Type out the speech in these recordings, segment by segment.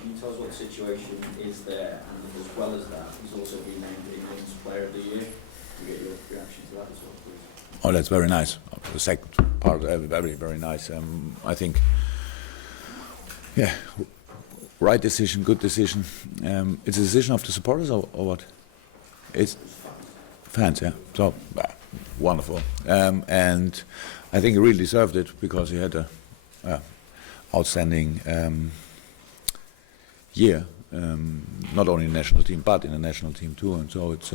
Can you tell us what the situation is there, and as well as that, he's also been named England's Player of the Year. Can you get your reaction to that as well, please? Oh, that's very nice. The second part, very, very nice. I think, yeah, right decision, good decision. It's a decision of the supporters or what? It's fans, yeah. So, wonderful. And I think he really deserved it because he had a outstanding year, not only in the national team but in the national team too. And so it's,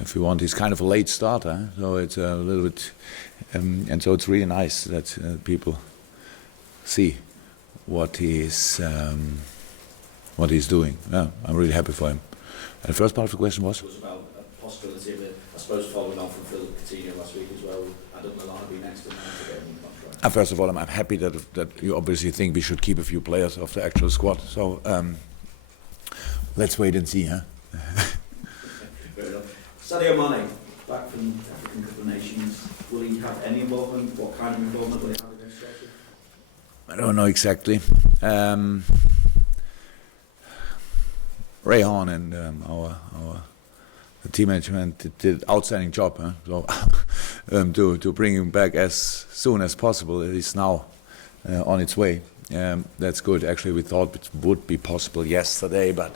if you want, he's kind of a late starter. So it's a little bit, and so it's really nice that people see what he's doing. Yeah, I'm really happy for him. And the first part of the question was? It was about a possibility of it, I suppose, following on from Phil Coutinho last week as well. Adam Lallana be next to him to get him in the contract. First of all, I'm happy that you obviously think we should keep a few players of the actual squad. So let's wait and see, huh? Fair enough. Sadio Mane, back from the African Cup of Nations. Will he have any involvement? What kind of involvement will he have against Chelsea? I don't know exactly. Ray Horn and the team management did outstanding job. Huh? So to bring him back as soon as possible, it is now on its way. That's good. Actually, we thought it would be possible yesterday, but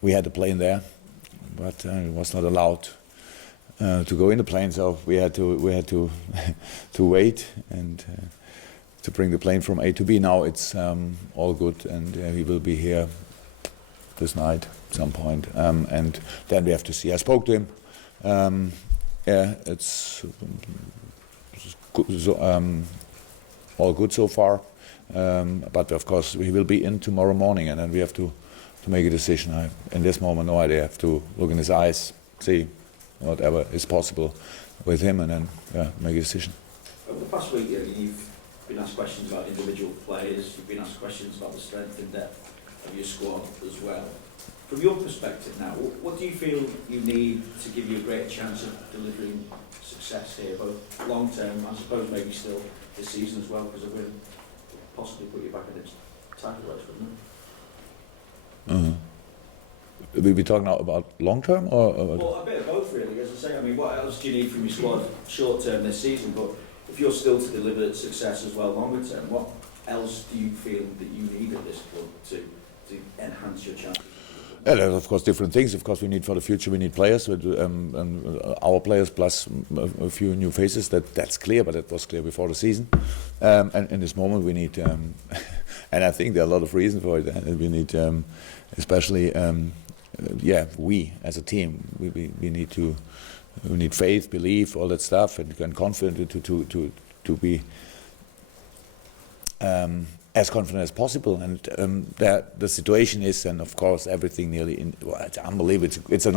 we had a plane there, but it was not allowed to go in the plane, so we had to to wait and to bring the plane from A to B. Now it's all good, and he will be here this night at some point, and then we have to see. I spoke to him. Yeah, it's good, so, all good so far, but of course he will be in tomorrow morning, and then we have to make a decision. In this moment, no idea. I have to look in his eyes, see whatever is possible with him, and then make a decision. Over the past week, you've been asked questions about individual players. You've been asked questions about the strength and depth of your squad as well. From your perspective now, what do you feel you need to give you a greater chance of delivering success here, both long term, I suppose maybe still this season as well, because it will possibly put you back in the title race, wouldn't it? Will we be talking now about long term or? Well, a bit of both really. As I say, I mean, what else do you need from your squad short term this season? But if you're still to deliver success as well longer term, what else do you feel that you need at this club to enhance your chances? Yeah, there's of course different things. Of course, we need for the future. We need players, our players plus a few new faces. That's clear, but that was clear before the season. And in this moment, we need, and I think there are a lot of reasons for it. We need, especially, we as a team, we need faith, belief, all that stuff, and confident to be as confident as possible. And the situation is, and of course everything nearly, it's unbelievable. It's an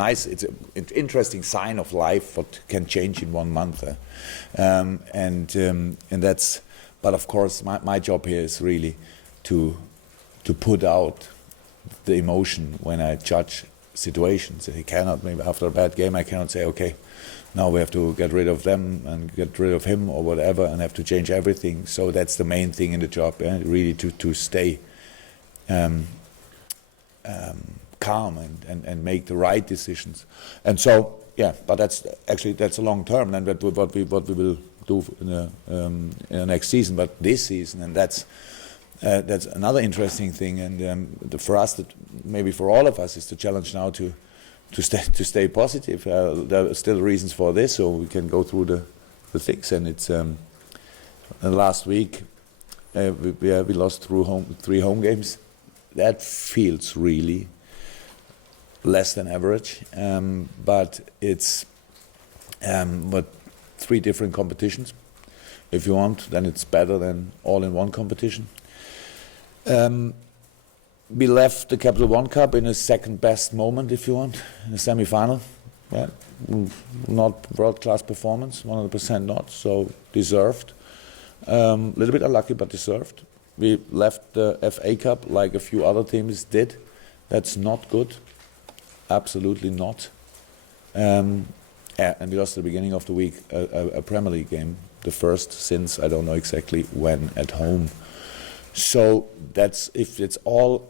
interesting sign of life what can change in 1 month, and that's. But of course, my job here is really to put out the emotion when I judge situations. I cannot, maybe after a bad game, I cannot say, okay, now we have to get rid of them and get rid of him or whatever, and have to change everything. So that's the main thing in the job, really to stay calm and make the right decisions. And so, but that's a long term, and that's what we will do in the next season. But this season, and that's another interesting thing, and for us, that maybe for all of us, is the challenge now to stay positive. There are still reasons for this, so we can go through the things. And it's last week we lost through 3 home games. That feels really less than average, but it's 3 different competitions. If you want, then it's better than all in one competition. We left the Capital One Cup in a second best moment, if you want, in the semi-final. Yeah. Not world-class performance, 100% not, so deserved. A little bit unlucky, but deserved. We left the FA Cup like a few other teams did. That's not good. Absolutely not. And we lost at the beginning of the week a Premier League game, the first since I don't know exactly when at home. So it's all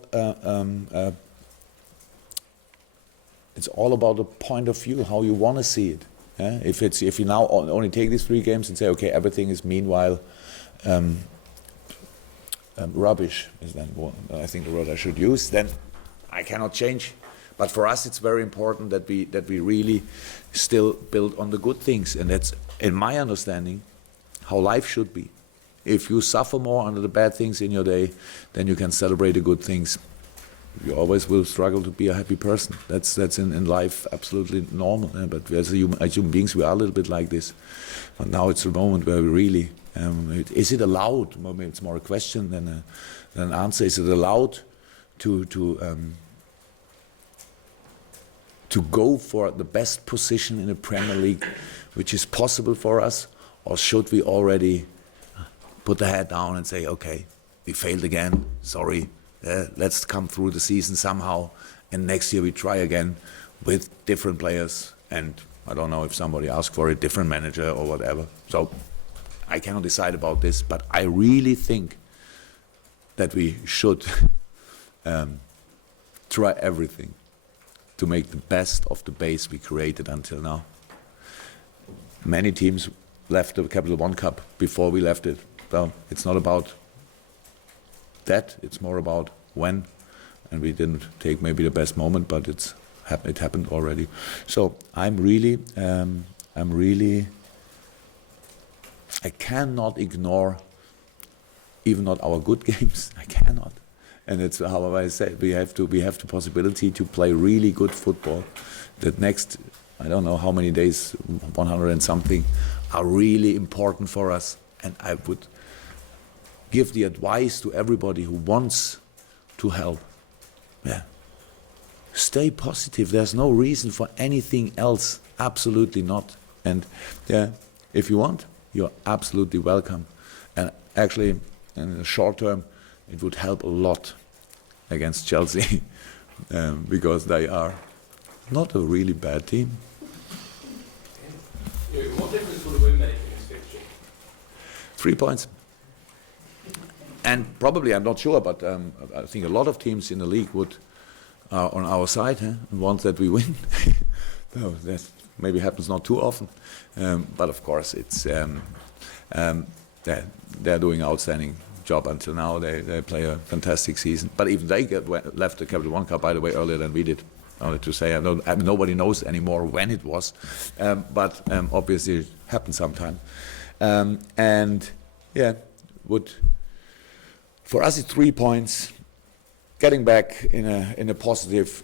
about the point of view, how you want to see it. Yeah? If you now only take these 3 games and say, okay, everything is meanwhile rubbish, is then I think the word I should use, then I cannot change. But for us, it's very important that we really still build on the good things, and that's, in my understanding, how life should be. If you suffer more under the bad things in your day, then you can celebrate the good things. You always will struggle to be a happy person. That's in life absolutely normal. But as human beings, we are a little bit like this. But now it's a moment where we really, is it allowed? Maybe it's more a question than an answer. Is it allowed to go for the best position in the Premier League, which is possible for us, or should we already put the head down and say, okay, we failed again, sorry, let's come through the season somehow, and next year we try again with different players, and I don't know if somebody asked for a different manager or whatever. So I cannot decide about this, but I really think that we should try everything to make the best of the base we created until now. Many teams left the Capital One Cup before we left it. So it's not about that, it's more about when, and we didn't take maybe the best moment, but it happened already. So I cannot ignore even not our good games. I cannot, and it's how I say we have the possibility to play really good football. That next, I don't know how many days, 100 and something, are really important for us, and I would give the advice to everybody who wants to help. Yeah. Stay positive. There's no reason for anything else. Absolutely not. And yeah, if you want, you're absolutely welcome. And actually, in the short term, it would help a lot against Chelsea because they are not a really bad team. What difference will the win make in this fixture? 3 points. And probably, I'm not sure, but I think a lot of teams in the league are on our side and want that we win. No, that maybe happens not too often. But of course, it's they're doing an outstanding job until now. They play a fantastic season. But even they left the Capital One Cup, by the way, earlier than we did. Only to say, nobody knows anymore when it was. But obviously, it happened sometime. And yeah, for us, it's 3 points. Getting back in a positive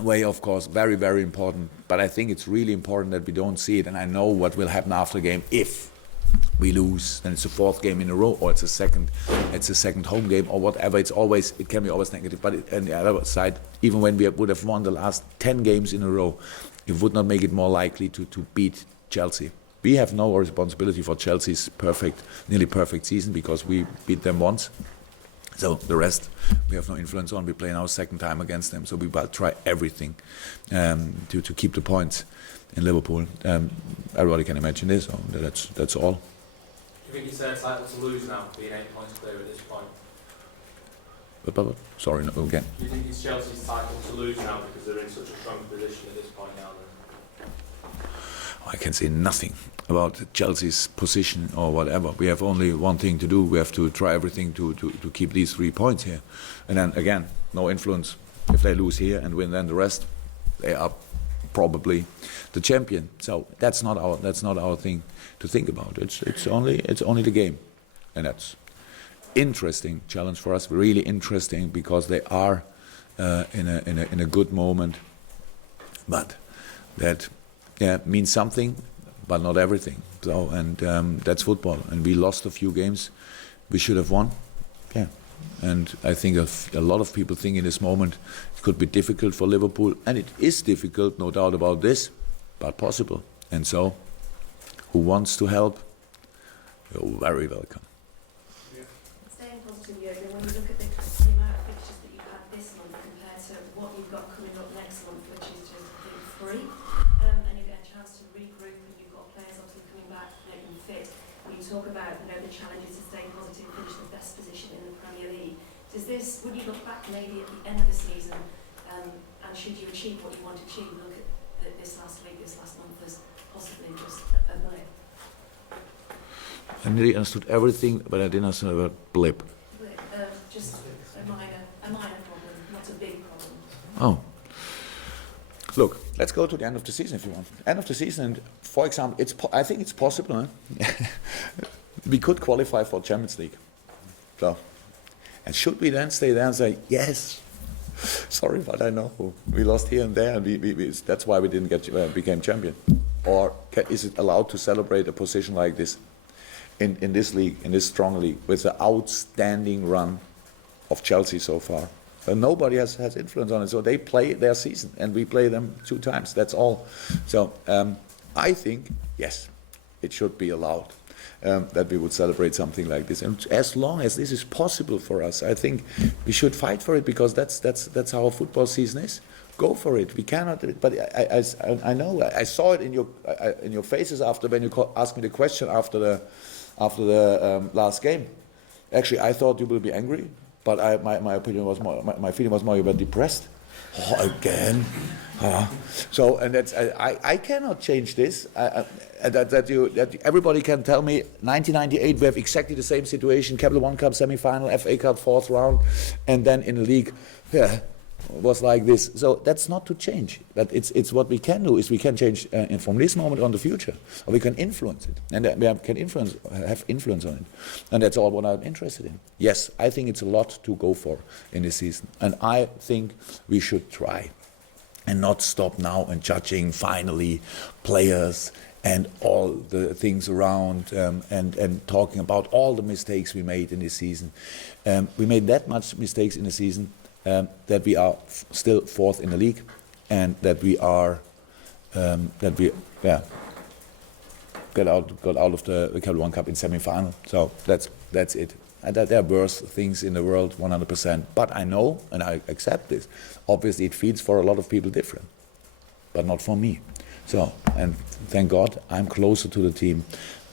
way, of course, very, very important. But I think it's really important that we don't see it. And I know what will happen after the game if we lose. Then it's a 4th game in a row, or it's a second home game, or whatever. It can be always negative. But on the other side, even when we would have won the last 10 games in a row, it would not make it more likely to beat Chelsea. We have no responsibility for Chelsea's nearly perfect season because we beat them once. So the rest we have no influence on. We play now 2nd time against them, so we will try everything to keep the points in Liverpool. Everybody can imagine this. So that's all. Do you think it's their title to lose now, being 8 points clear at this point? But sorry, no, again. Do you think it's Chelsea's title to lose now because they're in such a strong position at this point now? I can say nothing about Chelsea's position or whatever. We have only one thing to do. We have to try everything to keep these 3 points here. And then again, no influence. If they lose here and win then the rest, they are probably the champion. So that's not our thing to think about. It's only the game. And that's interesting challenge for us, really interesting because they are in a good moment. But that means something, but not everything. So and that's football. And we lost a few games we should have won. Yeah, And I think a lot of people think in this moment it could be difficult for Liverpool, and it is difficult, no doubt about this, but possible. And so, who wants to help? You're very welcome. Staying positive, Jürgen, when you look at the amount of fixtures that you've had this month compared to what you've got coming up next month, which is just three, and you get a chance to regroup, and you've got players obviously coming back, make them fit. When you talk about the challenges to stay positive, finish the best position in the Premier League, does this, when you look back maybe at the end of the season, and should you achieve what you want to achieve, look at this last week, this last month as possibly just a blip? I nearly understood everything, but I didn't understand about blip. Just a minor problem, not a big problem. Oh. Look, let's go to the end of the season if you want. End of the season, and for example, I think it's possible. We could qualify for Champions League. So, and should we then stay there and say, yes, sorry, but I know we lost here and there, and that's why we didn't became champion? Or is it allowed to celebrate a position like this in this league, in this strong league, with the outstanding run of Chelsea so far? And nobody has influence on it, so they play their season, and we play them 2 times. That's all. So I think yes, it should be allowed that we would celebrate something like this, and as long as this is possible for us, I think we should fight for it, because that's how a football season is. Go for it. We cannot. But I know. I saw it in your faces after when you asked me the question after the last game. Actually, I thought you will be angry. But my opinion was more, my feeling was more you were depressed. Oh, again. So, and that's I cannot change this. That everybody can tell me 1998 we have exactly the same situation. Capital One Cup semi-final, FA Cup 4th round, and then in the league, was like this. So that's not to change. But it's what we can do is we can change from this moment on the future, or we can influence it, and we can have influence on it, and that's all what I'm interested in. Yes, I think it's a lot to go for in this season, and I think we should try, and not stop now and judging finally players and all the things around, and talking about all the mistakes we made in this season. We made that much mistakes in the season. That we are still 4th in the league, and that we are got out of the Capital One Cup in semi-final. So that's it. And that there are worse things in the world, 100%. But I know, and I accept this. Obviously, it feels for a lot of people different, but not for me. So, and thank God, I'm closer to the team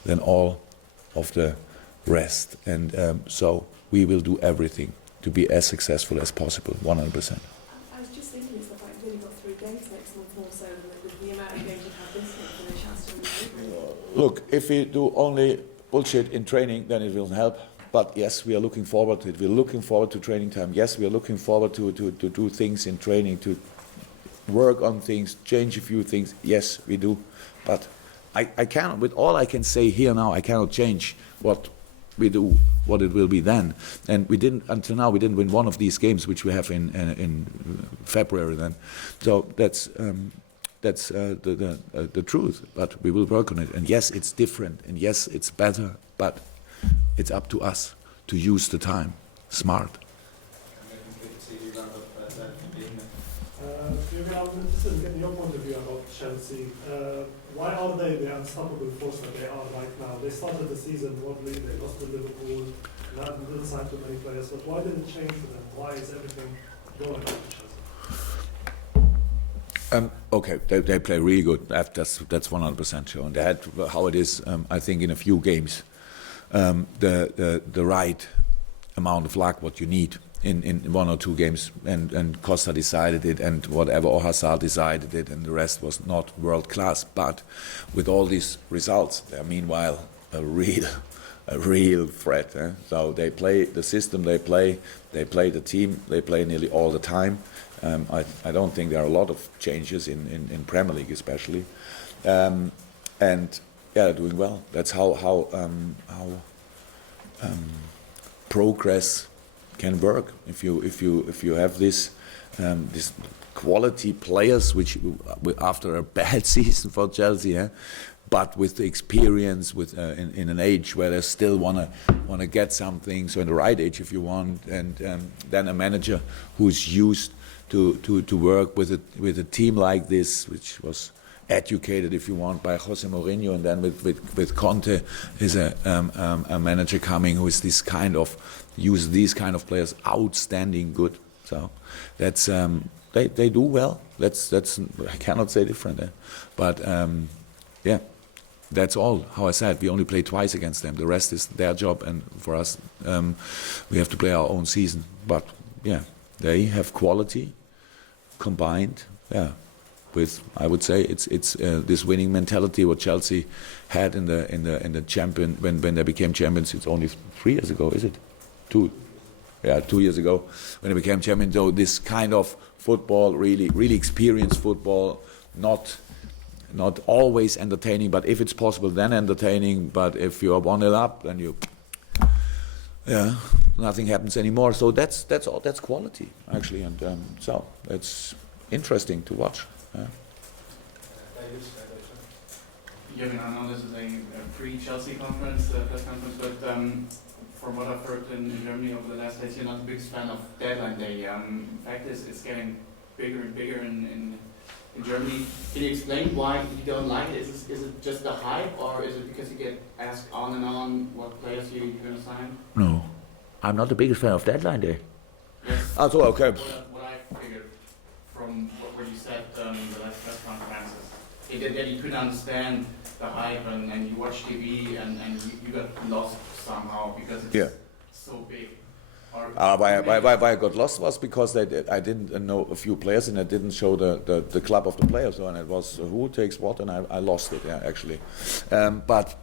than all of the rest, and so we will do everything to be as successful as possible, 100%. I was just thinking, it's like we've only got 3 games next month or so, with the amount of games you've had this month and a chance to improve. Look, if we do only bullshit in training, then it will help. But yes, we are looking forward to it. We're looking forward to training time. Yes, we are looking forward to do things in training, to work on things, change a few things. Yes, we do. But I cannot, with all I can say here now, I cannot change what we do, what it will be then. And we didn't, until now, we didn't win one of these games, which we have in February then. So that's the truth, but we will work on it. And yes, it's different, and yes, it's better, but it's up to us to use the time smart. Jürgen, I'm interested in getting your point of view about Chelsea. Why are they the unstoppable force that they are right now? They started the season wobbly, they lost to Liverpool, didn't sign too many players, but why did it change for them? Why is everything going up for Chelsea? Okay, they play really good. That's 100% sure. And they had how it is. I think in a few games, the right amount of luck what you need in 1 or 2 games, and Costa decided it, and whatever, or Hazard decided it, and the rest was not world class. But with all these results, they're meanwhile a real threat. So they play the system, they play the team, they play nearly all the time. I don't think there are a lot of changes in Premier League especially, and yeah, they're doing well. That's how progress can work. If you have this quality players, which after a bad season for Chelsea, but with the experience, with in an age where they still wanna get something, so in the right age if you want, and then a manager who's used to work with a team like this, which was educated, if you want, by Jose Mourinho, and then with Conte is a manager coming who is use these kind of players outstanding good. So that's they do well. That's I cannot say different, but yeah. That's all. How I said, we only play twice against them. The rest is their job, and for us, we have to play our own season. But yeah, they have quality combined. Yeah, with I would say it's this winning mentality what Chelsea had in the champion when they became champions. It's only 3 years ago, is it? 2. Yeah, 2 years ago when they became champions. So this kind of football, really experienced football, not always entertaining, but if it's possible, then entertaining. But if you are 1-0 up, then nothing happens anymore. So that's all. That's quality actually, and so it's interesting to watch. Jürgen, I know this is a pre-Chelsea conference, press conference, but from what I've heard in Germany over the last days, you're not the biggest fan of deadline day. In fact, it's getting bigger and bigger in Germany. Can you explain why you don't like it? Is it just the hype, or is it because you get asked on and on what players you're going to sign? No, I'm not the biggest fan of deadline day. Yes. Oh, so okay. What I figured from what you said the last press conferences, that you couldn't understand the hype, and you watch TV and you got lost somehow because it's so big. Why I got lost was because I didn't know a few players, and I didn't show the club of the players, and it was who takes what, and I lost it, actually. But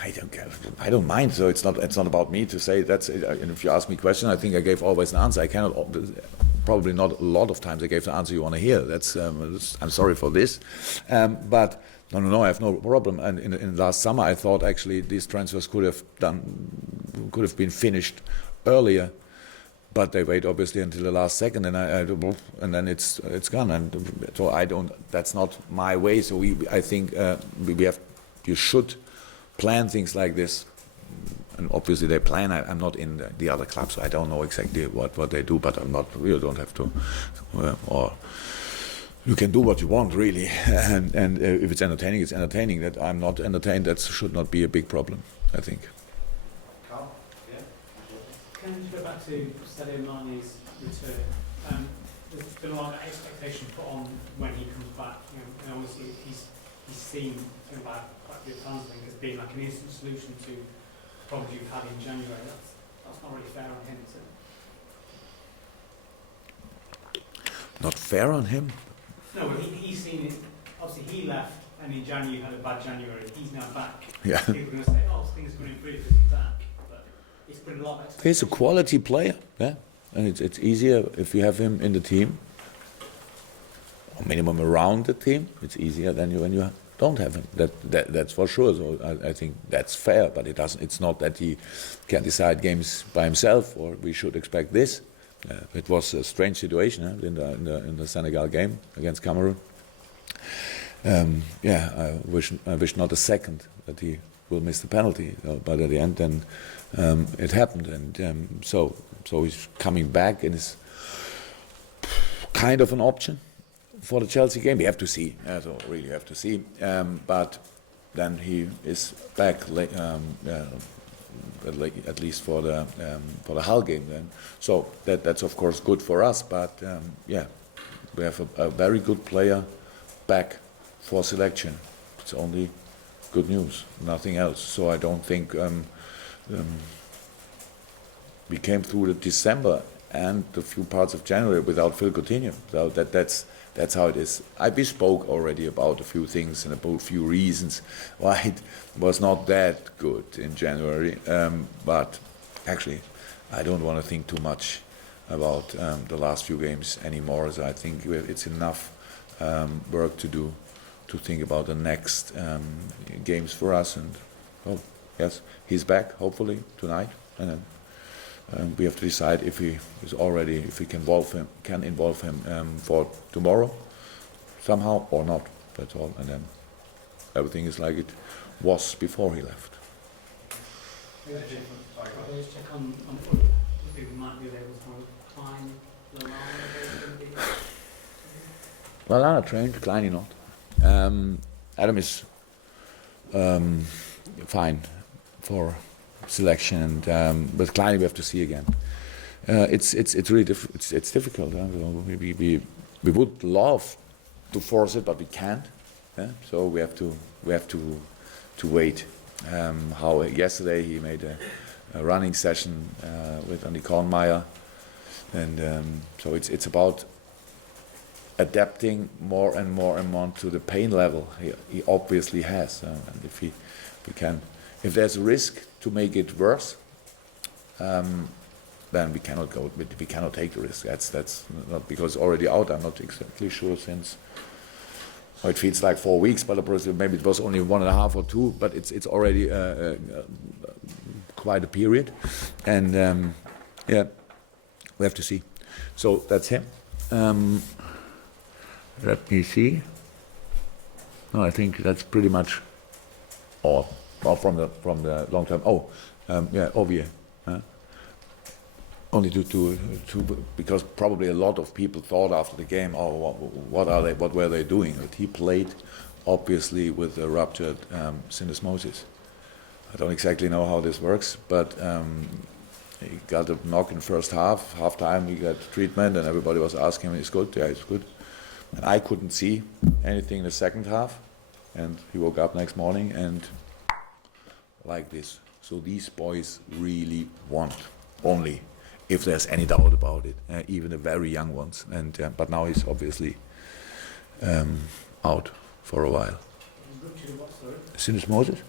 I don't care. I don't mind. So it's not about me to say that's. And if you ask me a question, I think I gave always an answer. I cannot. Probably not a lot of times I gave the answer you want to hear. I'm sorry for this, but. No, I have no problem. And in last summer, I thought actually these transfers could have been finished earlier, but they wait obviously until the last second, and then it's gone. And so I don't. That's not my way. So I think you should plan things like this. And obviously they plan. I'm not in the other clubs, so I don't know exactly what they do. But I'm not. You don't have to, or. You can do what you want, really, and if it's entertaining, it's entertaining. That I'm not entertained, that should not be a big problem, I think. Carl? Yeah? Can you go back to Sadio Mane's return? There's been a lot of expectation put on when he comes back. And obviously he's seen through quite a few fans, I think, as being like an instant solution to problems you've had in January. That's not really fair on him, is it? Not fair on him. No, but he's seen it. Obviously, he left, and in January you had a bad January. He's now back. Yeah. People are going to say, "Oh, things are going to improve because he's back." But it's put a lot of expectation. He's a quality player, yeah, and it's easier if you have him in the team, or minimum around the team. It's easier than when you don't have him. That's for sure. So I think that's fair, but it doesn't. It's not that he can decide games by himself, or we should expect this. It was a strange situation in the Senegal game against Cameroon. I wish not a second that he will miss the penalty, but at the end, then it happened, and so he's coming back, and is kind of an option for the Chelsea game. We have to see. So really have to see. But then he is back. At least for the Hull game, then. So that's of course good for us. But we have a very good player back for selection. It's only good news, nothing else. So I don't think we came through the December and the few parts of January without Phil Coutinho. So that's how it is. I bespoke already about a few things and about a few reasons why it was not that good in January. But actually, I don't want to think too much about the last few games anymore. So I think it's enough work to do to think about the next games for us. And yes, he's back hopefully tonight, and then we have to decide if we can involve him for tomorrow. somehow or not. That's all. And then everything is like it was before he left. Can I just check on if we might be able to climb the line? Well, Lana trained, Kleiny not. Adam is fine for selection, and but Kleiny we have to see again. It's really it's difficult. We would love to force it, but we can't. So we have to wait. How yesterday he made a running session with Andy Kornmeier, and so it's about adapting more and more to the pain level he obviously has, and if there's a risk to make it worse, then we cannot go. We cannot take the risk. That's not because it's already out. I'm not exactly sure since. It feels like 4 weeks, but maybe it was only 1.5 or 2. But it's already quite a period, and yeah, we have to see. So that's him. Let me see. No, I think that's pretty much all from the long term. Yeah, Ovier. Only to because probably a lot of people thought after the game, what were they doing? But he played obviously with a ruptured syndesmosis. I don't exactly know how this works, but he got a knock in the first half. Half time he got treatment, and everybody was asking him, "It's good?" Yeah, it's good. And I couldn't see anything in the second half, and he woke up next morning and like this. So these boys really want only. If there's any doubt about it, even the very young ones, and but now he's obviously out for a while. Syndesmosis?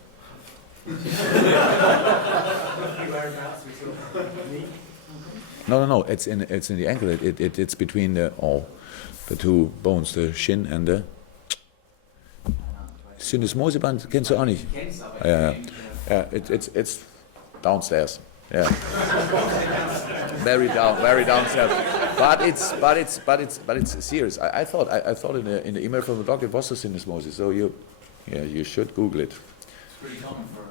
No. It's in the ankle. It's between the two bones, the shin and the Syndesmoseband. Kennst du auch nicht? Yeah. It's downstairs. Yeah. very downstairs. But it's serious. I thought in the email from the doctor it was a syndesmosis. So you should Google it. It's pretty common for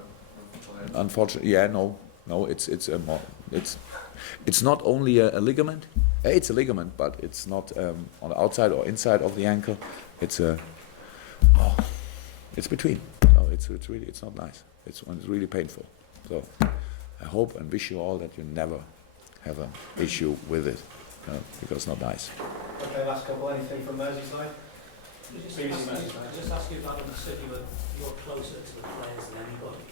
Unfortunately, yeah, no. It's not only a ligament. It's a ligament, but it's not on the outside or inside of the ankle. It's between. No, it's not nice. It's really painful. So I hope and wish you all that you never have an issue with it, because it's not nice. Okay, last couple. Anything from Merseyside? Just ask you about the city that you're closer to the players than anybody.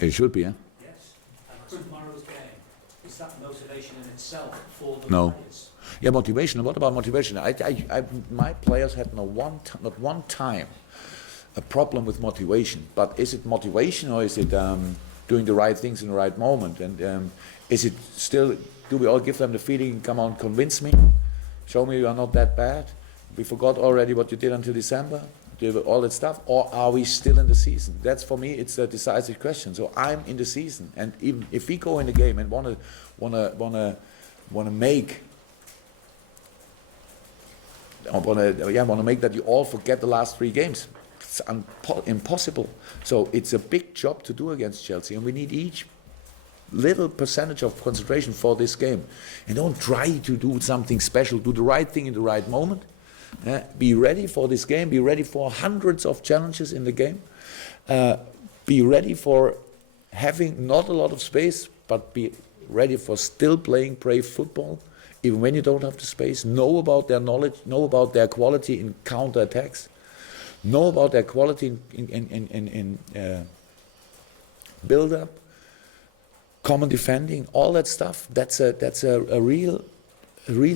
It should be, yeah? Yes. And tomorrow's game, is that motivation in itself for the No. players? Yeah, motivation. What about motivation? My players had not one time a problem with motivation. But is it motivation, or is it doing the right things in the right moment? And is it still? Do we all give them the feeling? Come on, convince me, show me you are not that bad. We forgot already what you did until December. All that stuff, or are we still in the season? That's for me. It's a decisive question. So I'm in the season, and even if we go in the game and wanna make that you all forget the last 3 games. It's impossible. So it's a big job to do against Chelsea, and we need each little percentage of concentration for this game. And don't try to do something special. Do the right thing in the right moment. Be ready for this game. Be ready for hundreds of challenges in the game. Be ready for having not a lot of space, but be ready for still playing brave football, even when you don't have the space. Know about their knowledge. Know about their quality in counter-attacks. Know about their quality in build-up, common defending, all that stuff. That's a real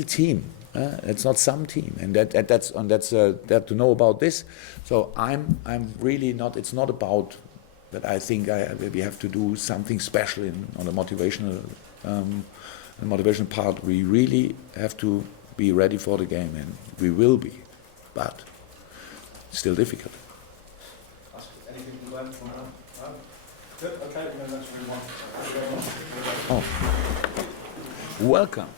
team. It's not some team, and that's to know about this. So I'm really not. It's not about that. I think we have to do something special on the motivational part. We really have to be ready for the game, and we will be, but still difficult. Anything from Glenn? No? Good. Okay. Then let's move on. Oh, welcome.